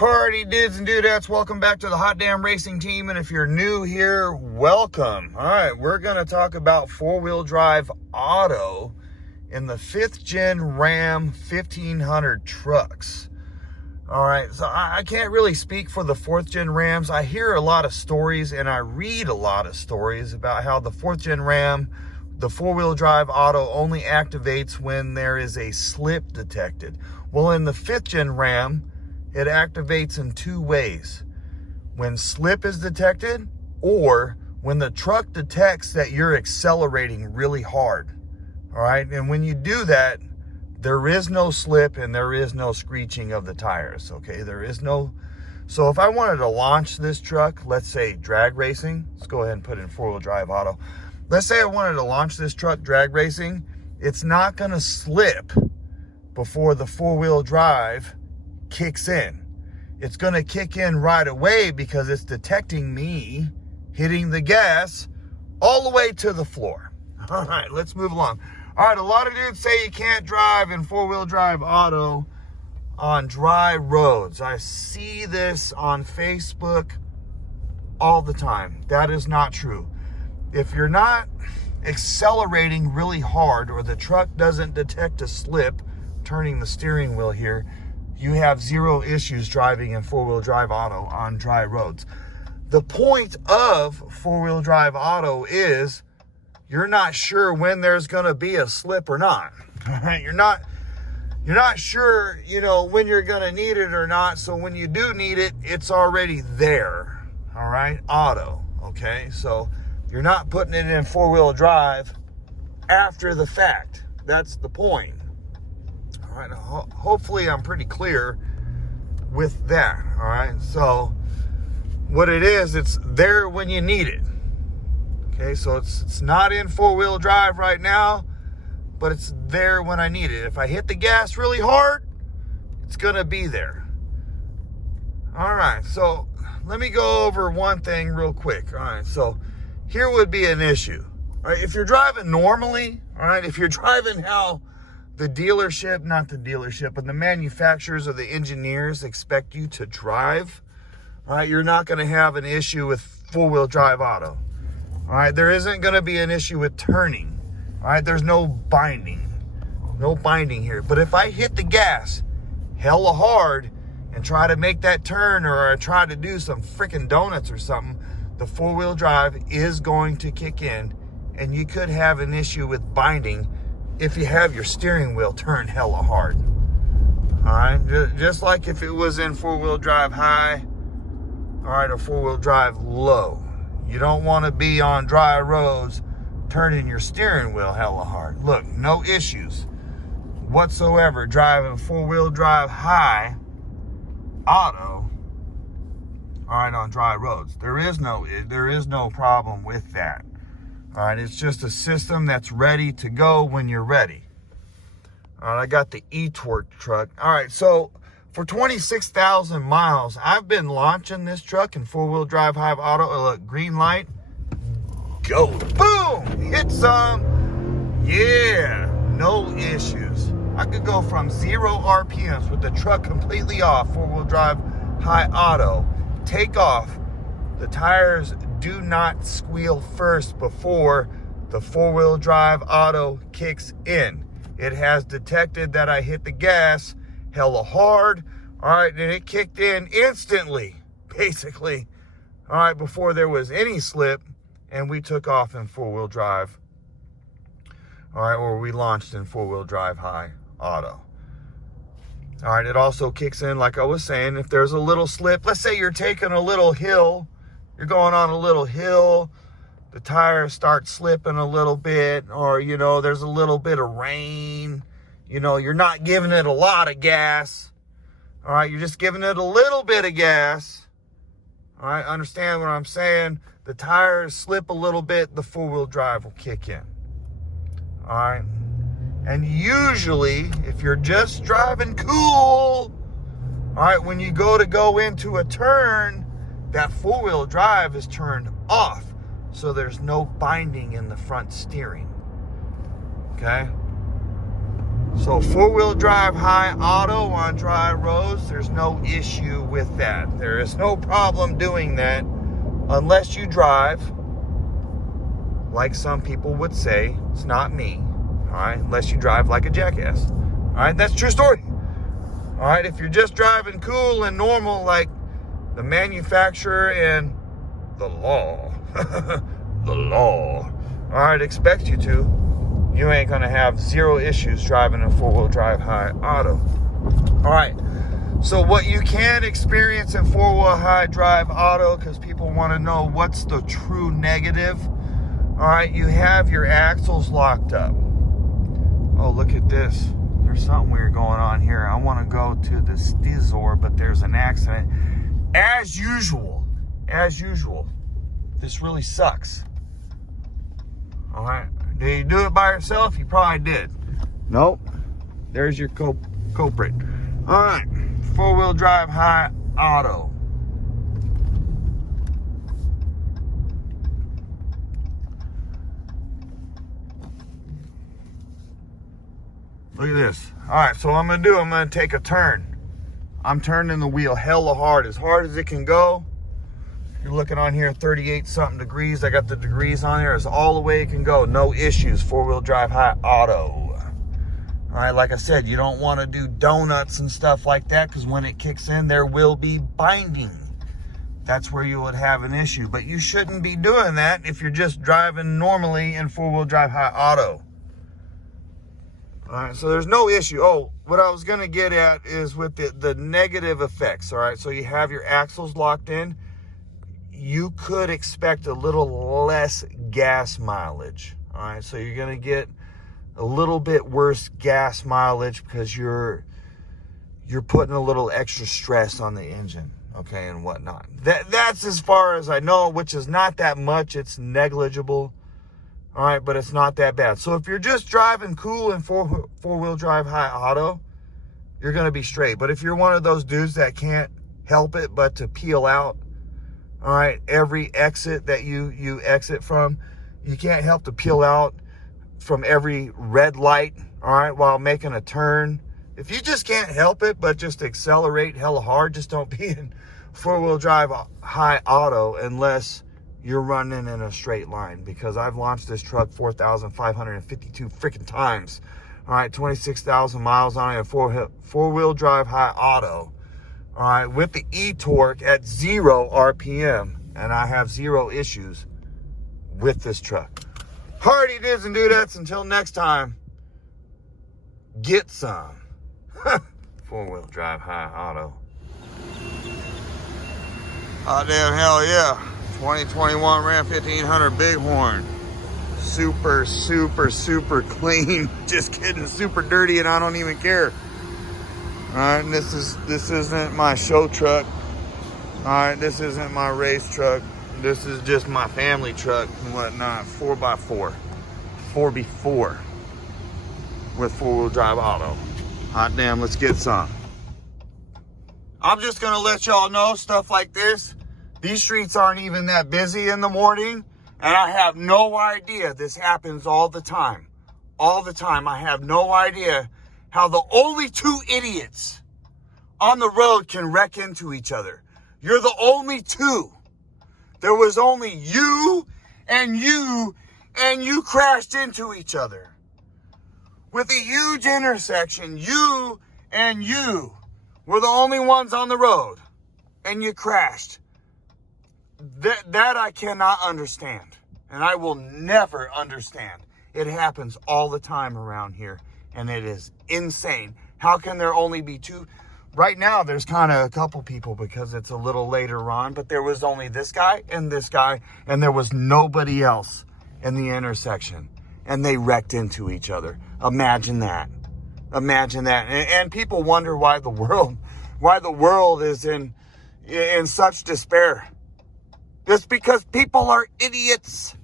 Party dudes and dudettes, welcome back to the Hot Damn Racing Team. And if you're new here, welcome. All right, we're going to talk about four-wheel drive auto in the 5th gen Ram 1500 trucks. All right, so I can't really speak for the 4th gen Rams. I hear a lot of stories and I read a lot of stories about how the 4th gen Ram, the four-wheel drive auto, only activates when there is a slip detected. Well, in the 5th gen Ram, it activates in two ways: when slip is detected, or when the truck detects that you're accelerating really hard. All right, and when you do that, there is no slip and there is no screeching of the tires. Okay, there is no. So if I wanted to launch this truck, let's say drag racing, let's go ahead and put in four-wheel drive auto. Let's say I wanted to launch this truck drag racing, it's not going to slip before the four-wheel drive kicks in. It's going to kick in right away because it's detecting me hitting the gas all the way to the floor. All right, let's move along. All right, a lot of dudes say you can't drive in four-wheel drive auto on dry roads. I see this on Facebook all the time. That is not true. If you're not accelerating really hard or the truck doesn't detect a slip, turning the steering wheel here, you have zero issues driving in four-wheel drive auto on dry roads. The point of four-wheel drive auto is you're not sure when there's going to be a slip or not. You're not sure, when you're going to need it or not. So when you do need it, it's already there. All right, auto. Okay, so you're not putting it in four-wheel drive after the fact. That's the point. All right, hopefully I'm pretty clear with that. All right, so what it is, it's there when you need it. Okay, so it's not in four-wheel drive right now, but it's there when I need it. If I hit the gas really hard, it's gonna be there. All right, so let me go over one thing real quick. All right, so here would be an issue. All right, if you're driving normally, all right, if you're driving how the dealership, not the dealership, but the manufacturers or the engineers expect you to drive, all right, you're not going to have an issue with four-wheel drive auto. All right, there isn't going to be an issue with turning. All right, there's no binding here. But if I hit the gas hella hard and try to make that turn, or I try to do some freaking donuts or something, the four-wheel drive is going to kick in, and you could have an issue with binding if you have your steering wheel turned hella hard. All right, just like if it was in four-wheel drive high, all right, or four-wheel drive low. You don't want to be on dry roads turning your steering wheel hella hard. Look, no issues whatsoever driving four-wheel drive high auto, all right, on dry roads. There is no problem with that. All right, it's just a system that's ready to go when you're ready. All right, I got the e-torque truck. All right, so for 26,000 miles, I've been launching this truck in four-wheel drive high auto. Look, green light, go. Boom, hit some. Yeah, no issues. I could go from 0 RPMs with the truck completely off, four-wheel drive high auto, take off. The tires do not squeal first before the four-wheel drive auto kicks in. It has detected that I hit the gas hella hard, all right, and it kicked in instantly, basically, all right, before there was any slip, and we took off in four-wheel drive, all right, or we launched in four-wheel drive high auto. All right, it also kicks in, like I was saying, if there's a little slip. Let's say you're taking a little hill, you're going on a little hill, the tires start slipping a little bit, or, there's a little bit of rain, you're not giving it a lot of gas, all right, you're just giving it a little bit of gas, all right, understand what I'm saying? The tires slip a little bit, the four-wheel drive will kick in, all right? And usually, if you're just driving cool, all right, when you go into a turn, that four-wheel drive is turned off, so there's no binding in the front steering, okay? So four-wheel drive high auto on dry roads, there's no issue with that. There is no problem doing that unless you drive, like some people would say, it's not me, all right, unless you drive like a jackass. All right, that's a true story. All right, if you're just driving cool and normal like the manufacturer and the law, the law, all right, expects you to, you ain't gonna have zero issues driving a four-wheel drive high auto. All right, so what you can experience in four-wheel high drive auto, because people want to know what's the true negative. All right, you have your axles locked up. Oh, look at this. There's something weird going on here. I want to go to the Stizor, but there's an accident. As usual. This really sucks. All right. Did you do it by yourself? You probably did. Nope. There's your culprit. All right. Four-wheel drive high auto. Look at this. All right, so what I'm gonna take a turn. I'm turning the wheel hella hard as it can go. You're looking on here, 38 something degrees. I got the degrees on there. It's all the way it can go. No issues, four-wheel drive high auto. All right, like I said, you don't wanna do donuts and stuff like that, because when it kicks in, there will be binding. That's where you would have an issue. But you shouldn't be doing that if you're just driving normally in four-wheel drive high auto. All right, so there's no issue. Oh, what I was gonna get at is with the negative effects, all right? So you have your axles locked in. You could expect a little less gas mileage, all right? So you're gonna get a little bit worse gas mileage because you're putting a little extra stress on the engine, okay, and whatnot. That's as far as I know, which is not that much. It's negligible. All right, but it's not that bad. So if you're just driving cool in four-wheel drive high auto, you're going to be straight. But if you're one of those dudes that can't help it but to peel out, all right, every exit that you exit from, you can't help to peel out from every red light, all right, while making a turn. If you just can't help it but just accelerate hella hard, just don't be in four-wheel drive high auto unless you're running in a straight line, because I've launched this truck 4,552 freaking times. All right, 26,000 miles on it, four-wheel drive high auto. All right, with the e-torque at 0 RPM, and I have zero issues with this truck. Hardy dudes and dudettes, until next time, get some. Four-wheel drive high auto. Oh, damn, hell yeah. 2021 Ram 1500 Bighorn. Super, super, super clean. Just kidding, super dirty, and I don't even care. All right, and this isn't my show truck. All right, this isn't my race truck. This is just my family truck and whatnot. 4x4, 4x4 with four-wheel drive auto. Hot damn, let's get some. I'm just gonna let y'all know stuff like this. These streets aren't even that busy in the morning, and I have no idea. This happens all the time. All the time. I have no idea how the only two idiots on the road can wreck into each other. You're the only two. There was only you, and you crashed into each other. With a huge intersection, you and you were the only ones on the road, and you crashed. That I cannot understand, and I will never understand. It happens all the time around here, and it is insane. How can there only be two? Right now, there's kind of a couple people because it's a little later on, but there was only this guy, and there was nobody else in the intersection, and they wrecked into each other. Imagine that. Imagine that. And people wonder why the world is in such despair. Just because people are idiots.